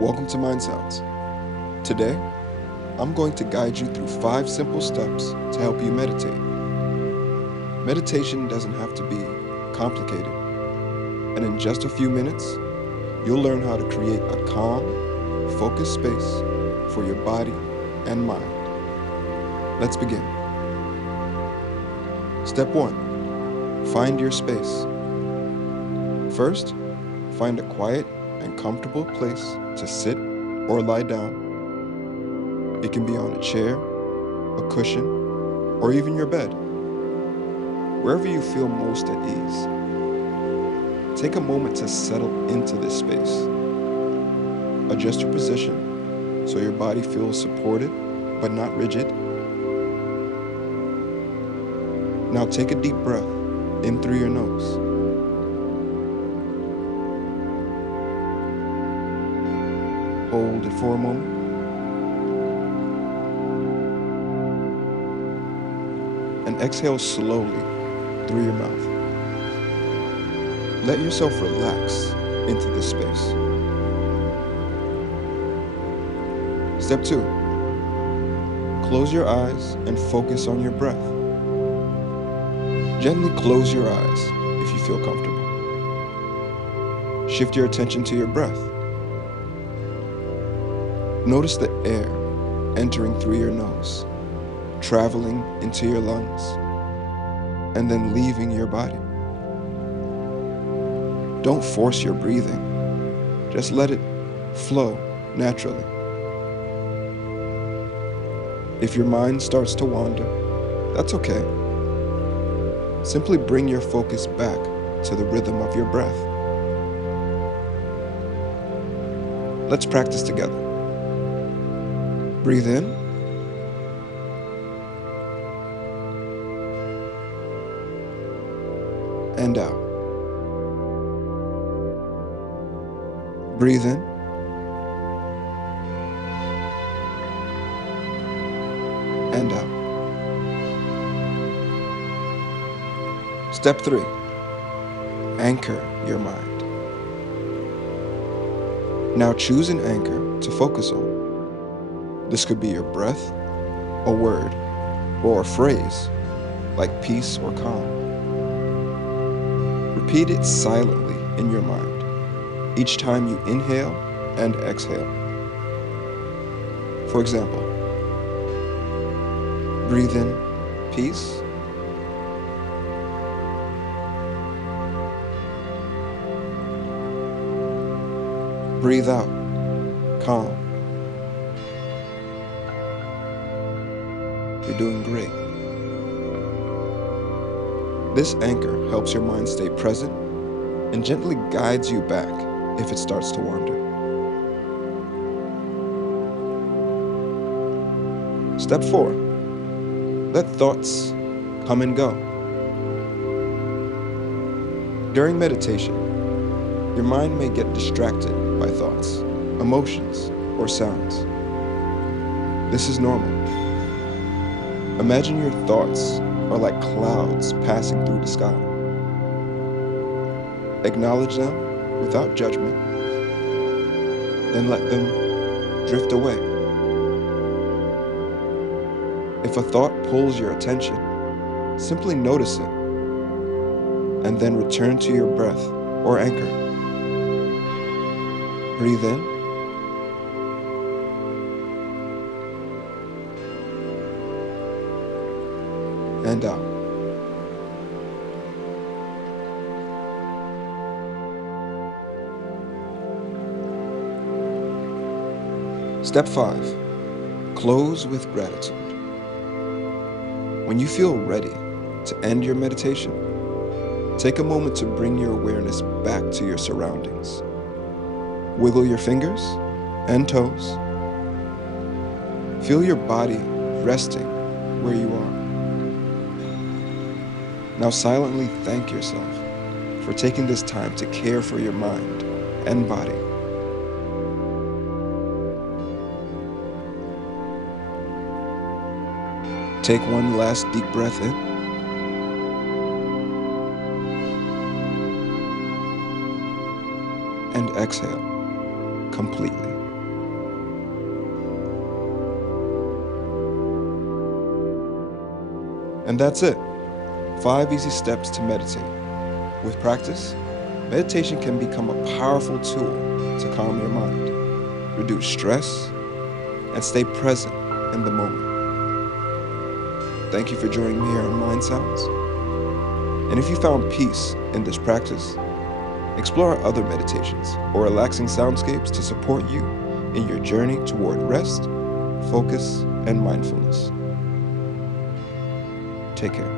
Welcome to Mind Sounds. Today, I'm going to guide you through 5 simple steps to help you meditate. Meditation doesn't have to be complicated, and in just a few minutes, you'll learn how to create a calm, focused space for your body and mind. Let's begin. Step 1. Find your space. First, find a quiet and comfortable place to sit or lie down. It can be on a chair, a cushion, or even your bed. Wherever you feel most at ease. Take a moment to settle into this space. Adjust your position so your body feels supported but not rigid. Now take a deep breath in through your nose. Hold it for a moment. And exhale slowly through your mouth. Let yourself relax into this space. Step 2. Close your eyes and focus on your breath. Gently close your eyes if you feel comfortable. Shift your attention to your breath. Notice the air entering through your nose, traveling into your lungs, and then leaving your body. Don't force your breathing. Just let it flow naturally. If your mind starts to wander, that's okay. Simply bring your focus back to the rhythm of your breath. Let's practice together. Breathe in. And out. Breathe in. And out. Step 3. Anchor your mind. Now choose an anchor to focus on. This could be your breath, a word, or a phrase like peace or calm. Repeat it silently in your mind each time you inhale and exhale. For example, breathe in peace. Breathe out calm. You're doing great. This anchor helps your mind stay present and gently guides you back if it starts to wander. Step 4. Let thoughts come and go. During meditation, your mind may get distracted by thoughts, emotions, or sounds. This is normal. Imagine your thoughts are like clouds passing through the sky. Acknowledge them without judgment, then let them drift away. If a thought pulls your attention, simply notice it, and then return to your breath or anchor. Breathe in. And out. Step 5. Close with gratitude. When you feel ready to end your meditation, take a moment to bring your awareness back to your surroundings. Wiggle your fingers and toes. Feel your body resting where you are. Now silently thank yourself for taking this time to care for your mind and body. Take one last deep breath in. And exhale completely. And that's it. 5 easy steps to meditate. With practice, meditation can become a powerful tool to calm your mind, reduce stress, and stay present in the moment. Thank you for joining me here on Mind Sounds. And if you found peace in this practice, explore other meditations or relaxing soundscapes to support you in your journey toward rest, focus, and mindfulness. Take care.